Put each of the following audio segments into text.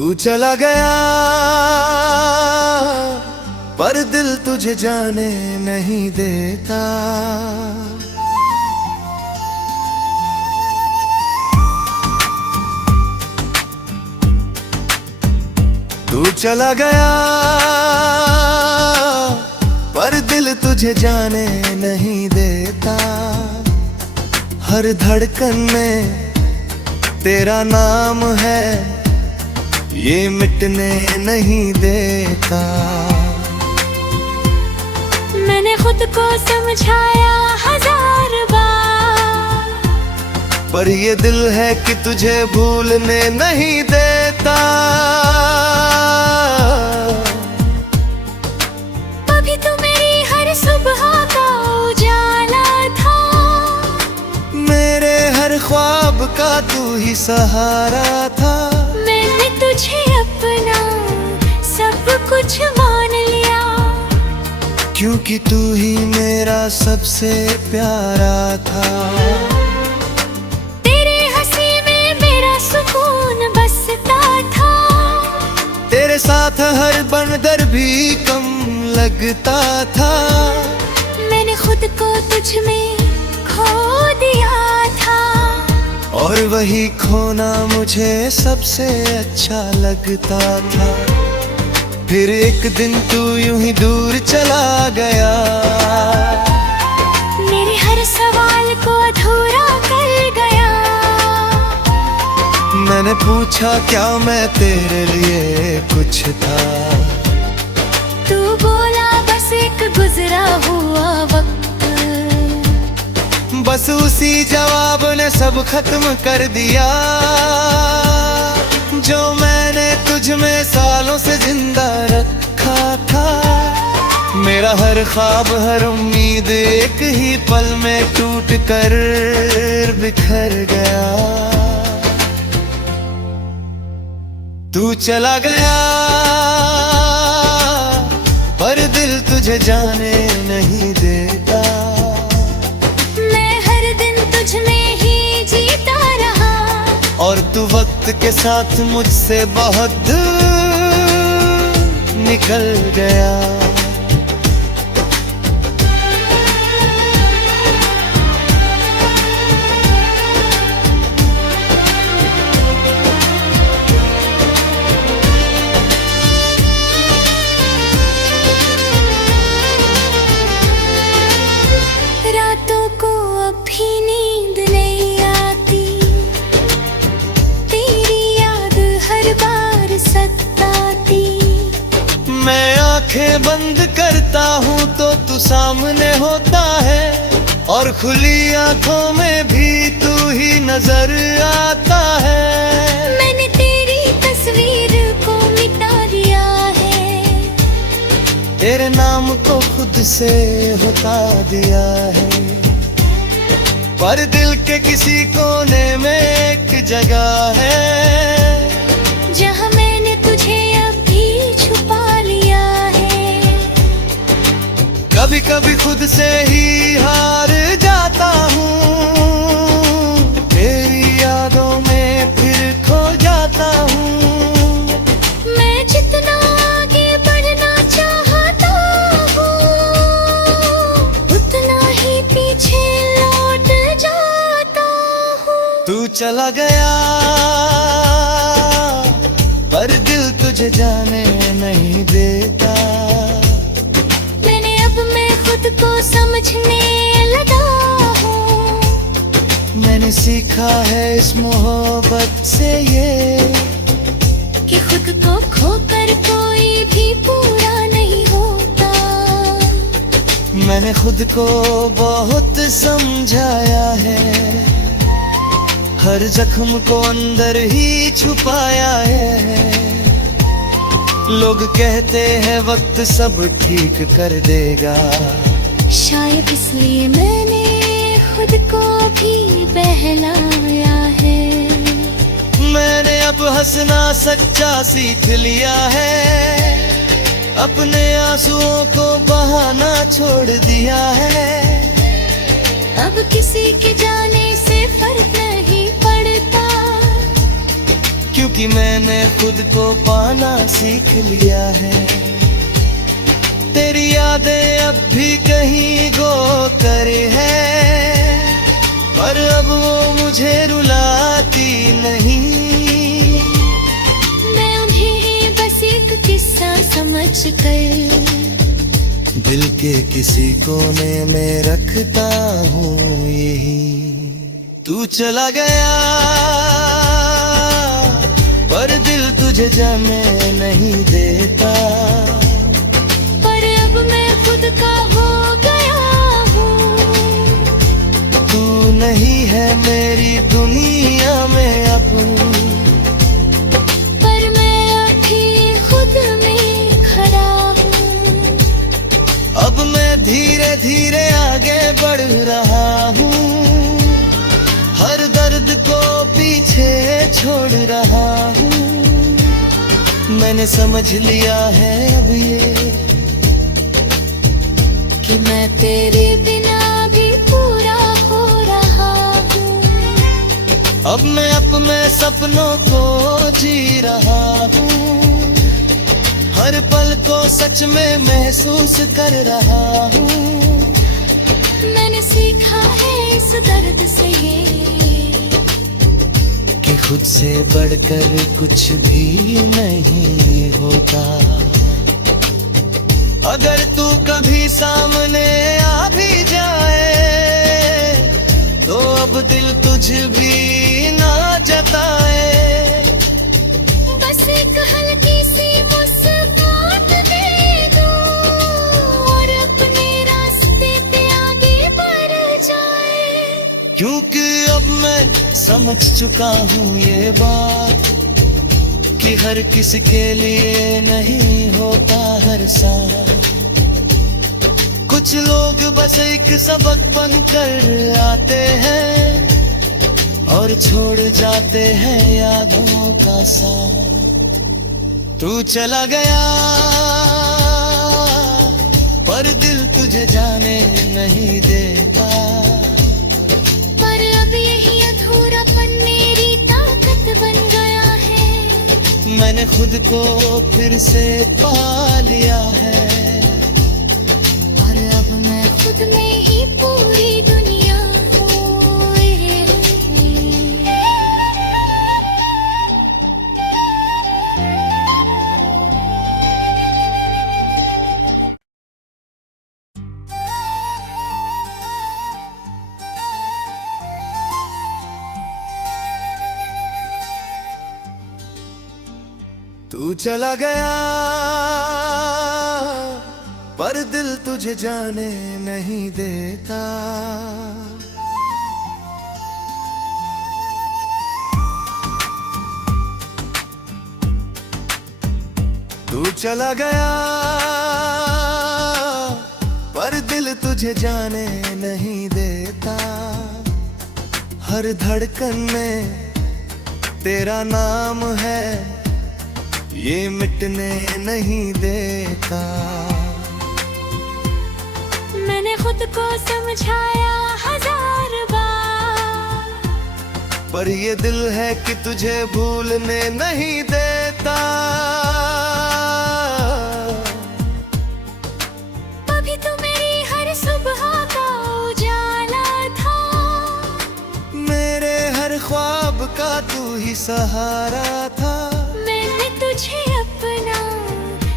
तू चला गया पर दिल तुझे जाने नहीं देता। तू चला गया पर दिल तुझे जाने नहीं देता। हर धड़कन में तेरा नाम है, ये मिटने नहीं देता। मैंने खुद को समझाया 1000 बार, पर ये दिल है कि तुझे भूलने नहीं देता। अभी तो मेरी हर सुबह का उजाला था, मेरे हर ख्वाब का तू ही सहारा था। मैंने तुझे अपना सब कुछ मान लिया, क्योंकि तू ही मेरा सबसे प्यारा था। तेरे हंसी में मेरा सुकून बसता था, तेरे साथ हर बंदर भी कम लगता था। मैंने खुद को तुझ में खो दिया था, और वही खोना मुझे सबसे अच्छा लगता था। फिर एक दिन तू यूं ही दूर चला गया, मेरे हर सवाल को अधूरा कर गया। मैंने पूछा क्या मैं तेरे लिए कुछ था, तू बोला बस एक गुजरा हुआ वक्त। बस उसी जवाब ने सब खत्म कर दिया, जो मैंने तुझ में सालों से जिंदा रखा था। मेरा हर ख्वाब हर उम्मीद एक ही पल में टूट कर बिखर गया। तू चला गया पर दिल तुझे जाने नहीं देता। मैं हर दिन तुझ में ही जीता रहा, और तू वक्त के साथ मुझसे बहुत दूर निकल गया। रातों को अब भी नींद नहीं आती, तेरी याद हर बार सताती। मैं आंखें बंद करता हूँ तो तू सामने होता है, और खुली आंखों में भी तू ही नजर आता है। मैंने तेरी तस्वीर को मिटा दिया है, तेरे नाम को खुद से हटा दिया है। पर दिल के किसी कोने में एक जगह है, जहाँ मैंने तुझे अब भी छुपा लिया है। कभी कभी खुद से ही हार जाता हूँ, तेरी यादों में फिर खो जाता हूँ। मैं जितना आगे बढ़ना चाहता हूँ, उतना ही पीछे लौट जाता हूँ। तू चला गया पर दिल तुझे जाने नहीं देता। मैं खुद को समझने लगा हूँ, मैंने सीखा है इस मोहब्बत से ये, कि खुद को खोकर कोई भी पूरा नहीं होता। मैंने खुद को बहुत समझाया है, हर जख्म को अंदर ही छुपाया है। लोग कहते हैं वक्त सब ठीक कर देगा, शायद इसलिए मैंने खुद को भी बहलाया है। मैंने अब हंसना सच्चा सीख लिया है, अपने आंसुओं को बहाना छोड़ दिया है। अब किसी के जाने से फर्क नहीं पड़ता, कि मैंने खुद को पाना सीख लिया है। तेरी यादें अब भी कहीं गो करे है, पर अब वो मुझे रुलाती नहीं। मैं उन्हें बस एक किस्सा समझ कर दिल के किसी कोने में रखता हूँ यही। तू चला गया पर दिल तुझे जाने नहीं देता। पर अब मैं खुद का हो गया हूँ। तू नहीं है मेरी दुनिया में अब, पर मैं अभी खुद में खड़ा हूँ। अब मैं धीरे धीरे आगे बढ़ रहा हूँ, हर दर्द को पीछे छोड़ रहा हूँ। मैंने समझ लिया है अब ये कि मैं तेरे बिना भी पूरा हो रहा हूँ। अब मैं अपने सपनों को जी रहा हूँ, हर पल को सच में महसूस कर रहा हूँ। मैंने सीखा है इस दर्द से ये कि खुद से बढ़कर कुछ भी नहीं होता। अगर तू कभी सामने आ भी जाए तो अब दिल तुझ भी ना जताए। बस एक हल्की सी मुस्कान दे दो और अपने रास्ते पे आगे बढ़ जाए। क्योंकि अब मैं समझ चुका हूँ ये बात कि हर किसी के लिए नहीं होता हर साथ। कुछ लोग बस एक सबक बनकर आते हैं और छोड़ जाते हैं यादों का साथ। तू चला गया पर दिल तुझे जाने नहीं देता। पर अब यही अधूरापन मेरी ताकत बन गया है। मैंने खुद को फिर से पा लिया है, और अब मैं खुद में ही पूरी दुनिया हूँ। तू चला गया पर दिल तुझे जाने नहीं देता। तू चला गया पर दिल तुझे जाने नहीं देता। हर धड़कन में तेरा नाम है, ये मिटने नहीं देता। मैंने खुद को समझाया 1000 बार, पर ये दिल है कि तुझे भूलने नहीं देता। अभी तो मेरी हर सुबह का उजाला था, मेरे हर ख्वाब का तू ही सहारा था। मैंने तुझे अपना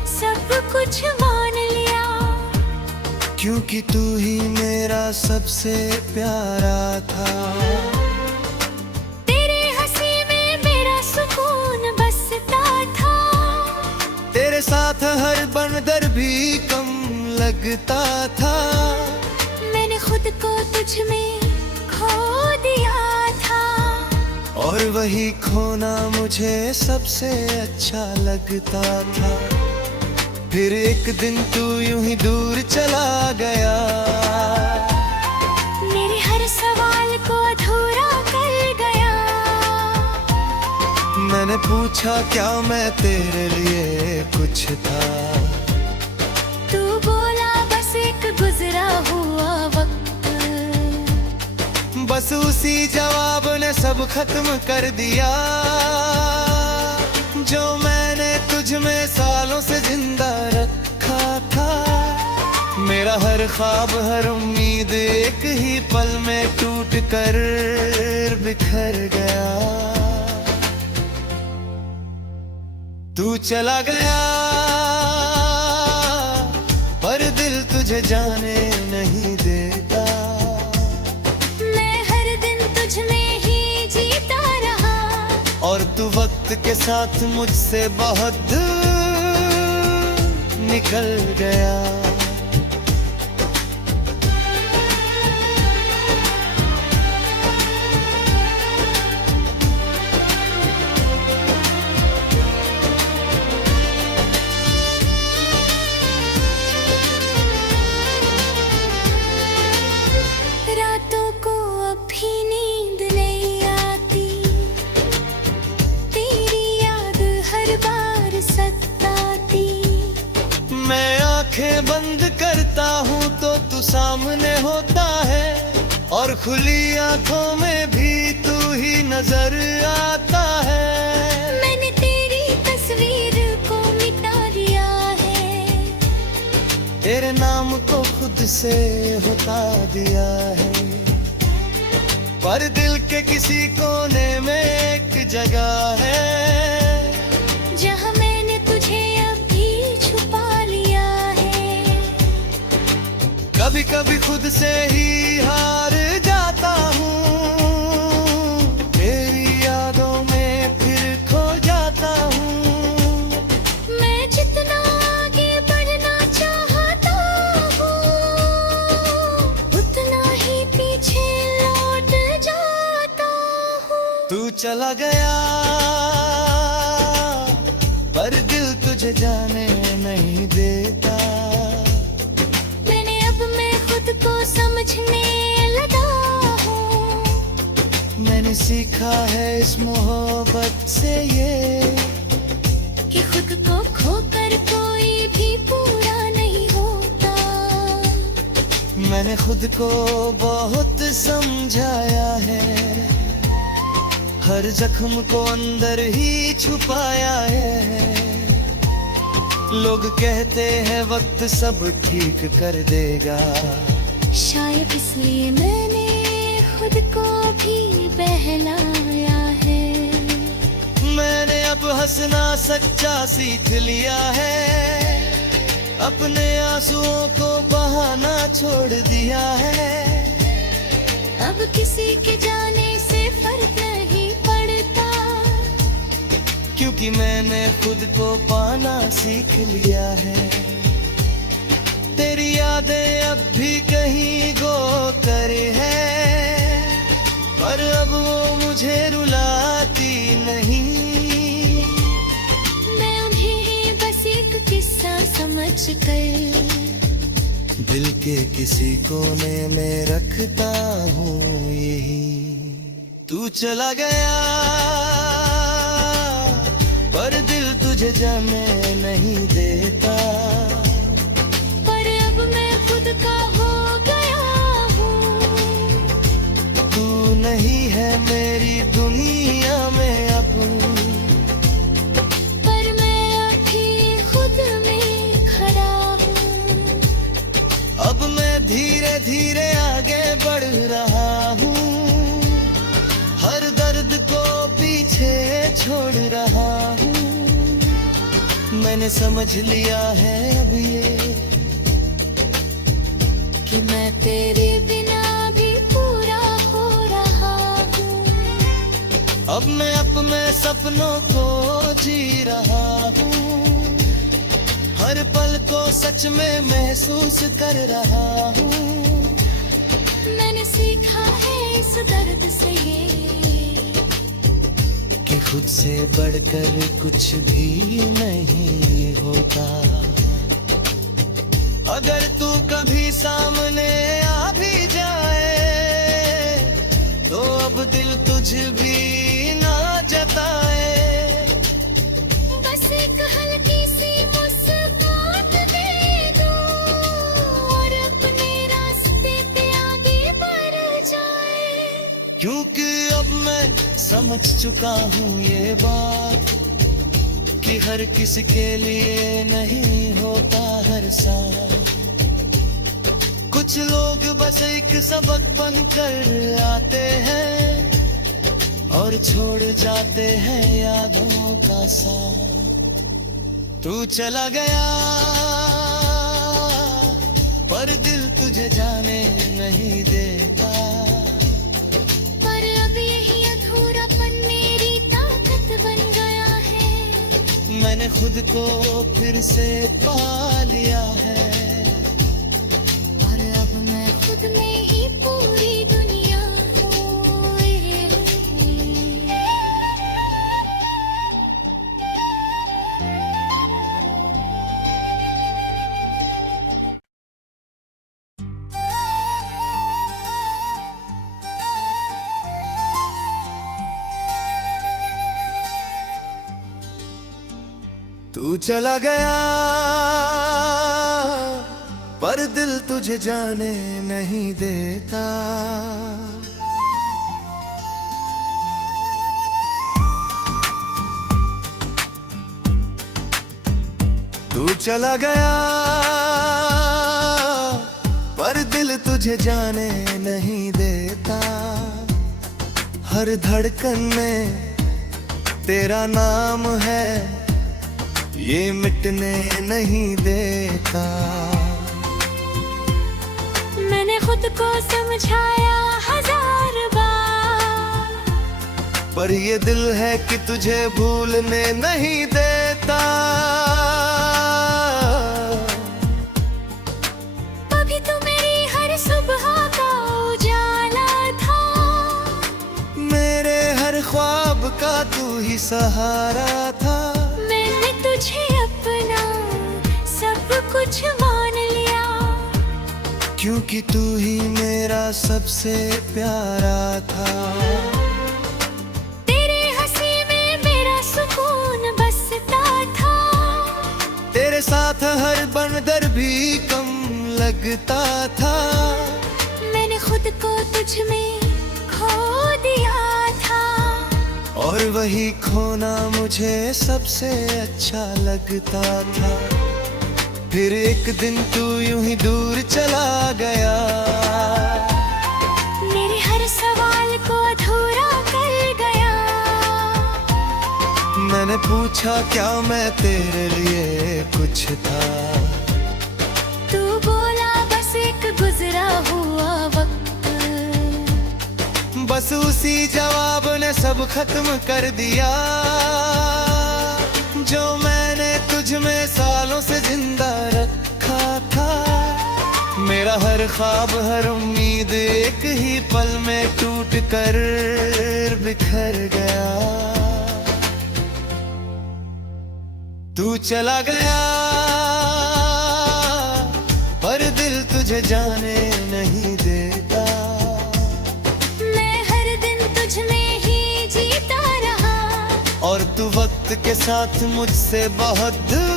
सब कुछ मान लिया, क्योंकि तू ही मेरा सबसे प्यारा था। तेरे हंसी में मेरा सुकून बसता था, तेरे साथ हर बंदर भी कम लगता था। मैंने खुद को तुझ में खो दिया था, और वही खोना मुझे सबसे अच्छा लगता था। फिर एक दिन तू यूं ही दूर चला गया, मेरे हर सवाल को अधूरा कर गया। मैंने पूछा क्या मैं तेरे लिए कुछ था, तू बोला बस एक गुजरा हुआ वक्त। बस उसी जवाब ने सब खत्म कर दिया। जो मैंने तुझ में सालों से जिंदा रखा था, मेरा हर ख्वाब हर उम्मीद एक ही पल में टूट कर बिखर गया। तू चला गया पर दिल तुझे जाने नहीं देता। मैं हर दिन तुझ में ही जीता रहा, और तू वक्त के साथ मुझसे बहुत दूर निकल गया। रातों को अब भी नींद नहीं आती, तेरी याद हर बार सताती। मैं आंखें बंद करता हूँ तो तू सामने होता है, और खुली आंखों में भी तू ही नजर आता है। मैंने तेरी तस्वीर को मिटा दिया है, तेरे नाम को खुद से हटा दिया है, पर दिल के किसी कोने में एक जगह है जहाँ मैंने तुझे अब भी छुपा लिया है। कभी कभी खुद से ही हार जाता हूँ, तेरी यादों में फिर खो जाता हूँ। मैं जितना आगे बढ़ना चाहता हूँ, उतना ही पीछे लौट जाता हूँ। तू चला गया पर दिल तुझे जाने नहीं देता। मैं खुद को समझने लगा हूँ, मैंने सीखा है इस मोहब्बत से ये कि खुद को खोकर कोई भी पूरा नहीं होता। मैंने खुद को बहुत समझाया है, हर जख्म को अंदर ही छुपाया है। लोग कहते हैं वक्त सब ठीक कर देगा, शायद इसलिए मैंने खुद को भी बहलाया है। मैंने अब हंसना सच्चा सीख लिया है, अपने आंसुओं को बहाना छोड़ दिया है। अब किसी के जाने से फर्क नहीं पड़ता, क्योंकि मैंने खुद को पाना सीख लिया है। तेरी यादें अब भी कहीं गो करे है, पर अब वो मुझे रुलाती नहीं। मैं उन्हें बस एक किस्सा समझ कर दिल के किसी कोने में रखता हूँ यही। तू चला गया पर दिल तुझे जाने नहीं देता। पर अब मैं खुद का हो गया हूँ, तू नहीं है मेरी दुनिया में अब, पर मैं अभी खुद में खड़ा हूँ। अब मैं धीरे धीरे आगे बढ़ रहा हूँ, हर दर्द को पीछे छोड़ रहा हूँ। मैंने समझ लिया है अब ये कि मैं तेरे बिना भी पूरा हो रहा हूँ। अब मैं अपने सपनों को जी रहा हूँ, हर पल को सच में महसूस कर रहा हूँ। मैंने सीखा है इस दर्द से ये कि खुद से बढ़कर कुछ भी नहीं होता। अगर तू कभी सामने आ भी जाए तो अब दिल तुझ भी ना जताए। बस एक हल्की सी मुस्कान दे दो और अपने रास्ते पे आगे बढ़ जाए। क्योंकि अब मैं समझ चुका हूँ ये बात, क्योंकि हर किसी के लिए नहीं होता हर साल। कुछ लोग बस एक सबक बनकर आते हैं और छोड़ जाते हैं यादों का साथ। तू चला गया पर दिल तुझे जाने नहीं देता। पर अब यही अधूरापन मेरी ताकत बन गया है। मैंने खुद को फिर से पा लिया है और अब मैं खुद में ही पूरी दुनिया हूँ। तू चला गया पर दिल तुझे जाने नहीं देता। तू चला गया पर दिल तुझे जाने नहीं देता। हर धड़कन में तेरा नाम है, ये मिटने नहीं देता। मैंने खुद को समझाया 1000 बार, पर ये दिल है कि तुझे भूलने नहीं देता। अभी तो मेरी हर सुबह का उजाला था, मेरे हर ख्वाब का तू ही सहारा था। मैंने तुझे अपना सब कुछ मान लिया, क्योंकि तू ही मेरा सबसे प्यारा था। तेरे हंसी में मेरा सुकून बसता था, तेरे साथ हर बंदर भी कम लगता था। मैंने खुद को तुझ में खो दिया था, और वही खोना मुझे सबसे अच्छा लगता था। फिर एक दिन तू यूं ही दूर चला गया, मेरे हर सवाल को अधूरा कर गया। मैंने पूछा क्या मैं तेरे लिए कुछ था, तू बोला बस एक गुजरा हुआ वक्त। बस उसी जवाब ने सब खत्म कर दिया, जो मैंने तुझ में सालों से जिंदा रखा था। मेरा हर ख्वाब हर उम्मीद एक ही पल में टूट कर बिखर गया। तू चला गया पर दिल तुझे जाने नहीं देता। मैं हर दिन तुझ में ही जीता रहा, और तू वक्त के साथ मुझसे बहुत दूर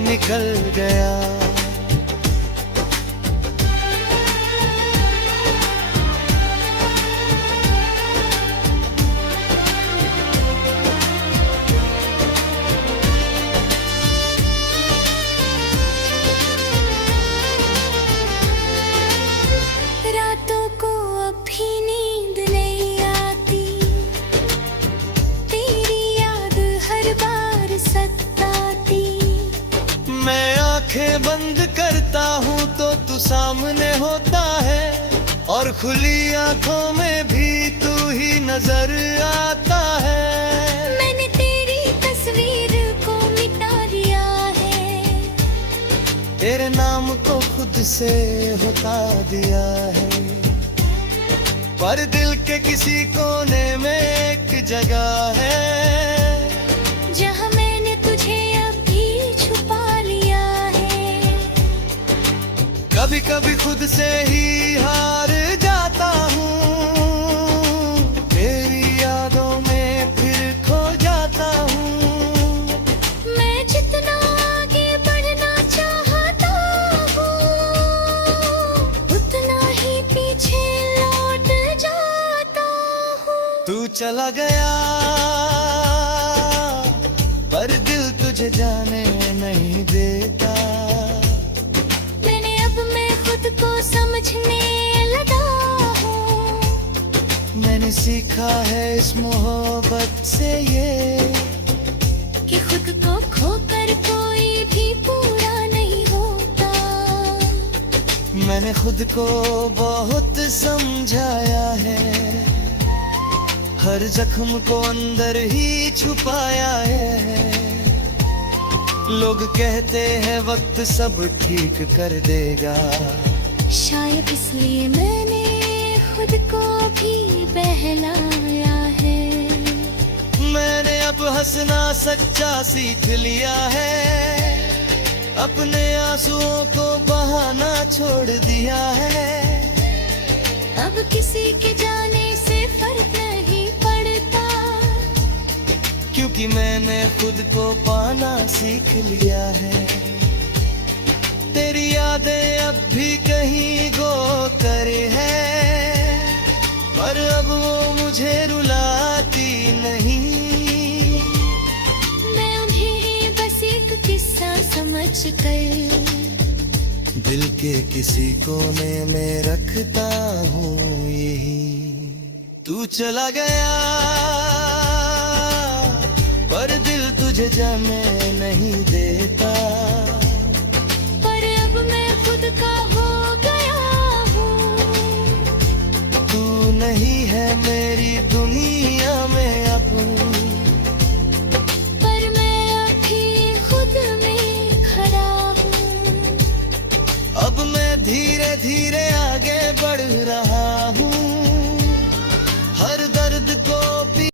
निकल गया। रातों को अब भी नींद नहीं आती, तेरी याद हर बार सताती। मैं आंखें बंद करता हूँ तो तू सामने होता है, और खुली आंखों में भी तू ही नजर आता है। मैंने तेरी तस्वीर को मिटा दिया है, तेरे नाम को खुद से हटा दिया है। पर दिल के किसी कोने में एक जगह है, जहाँ मैंने तुझे अभी छुपा लिया है। कभी कभी खुद से ही हार जाता हूँ, तेरी यादों में फिर खो जाता हूँ। मैं जितना आगे बढ़ना चाहता हूँ, उतना ही पीछे लौट जाता हूँ। तू चला गया जाने नहीं देता। मैं खुद को समझने लगा हूँ। मैंने सीखा है इस मोहब्बत से ये कि खुद को खोकर कोई भी पूरा नहीं होता। मैंने खुद को बहुत समझाया है, हर जख्म को अंदर ही छुपाया है। लोग कहते हैं वक्त सब ठीक कर देगा, शायद इसलिए मैंने खुद को भी बहलाया है। मैंने अब हंसना सच्चा सीख लिया है, अपने आंसुओं को बहाना छोड़ दिया है। अब किसी के जाने से फर्क नहीं पड़ता, क्योंकि मैंने खुद को पाना सीख लिया है। तेरी यादें अब भी कहीं गो करे है, पर अब वो मुझे रुलाती नहीं। मैं उन्हें बस एक किस्सा समझ कर दिल के किसी कोने में रखता हूँ यही। तू चला गया पर दिल तुझे जाने नहीं देता। पर अब मैं खुद का हो गया हूँ। तू नहीं है मेरी दुनिया में अब, पर मैं अभी खुद में खड़ा हूँ। अब मैं धीरे धीरे आगे बढ़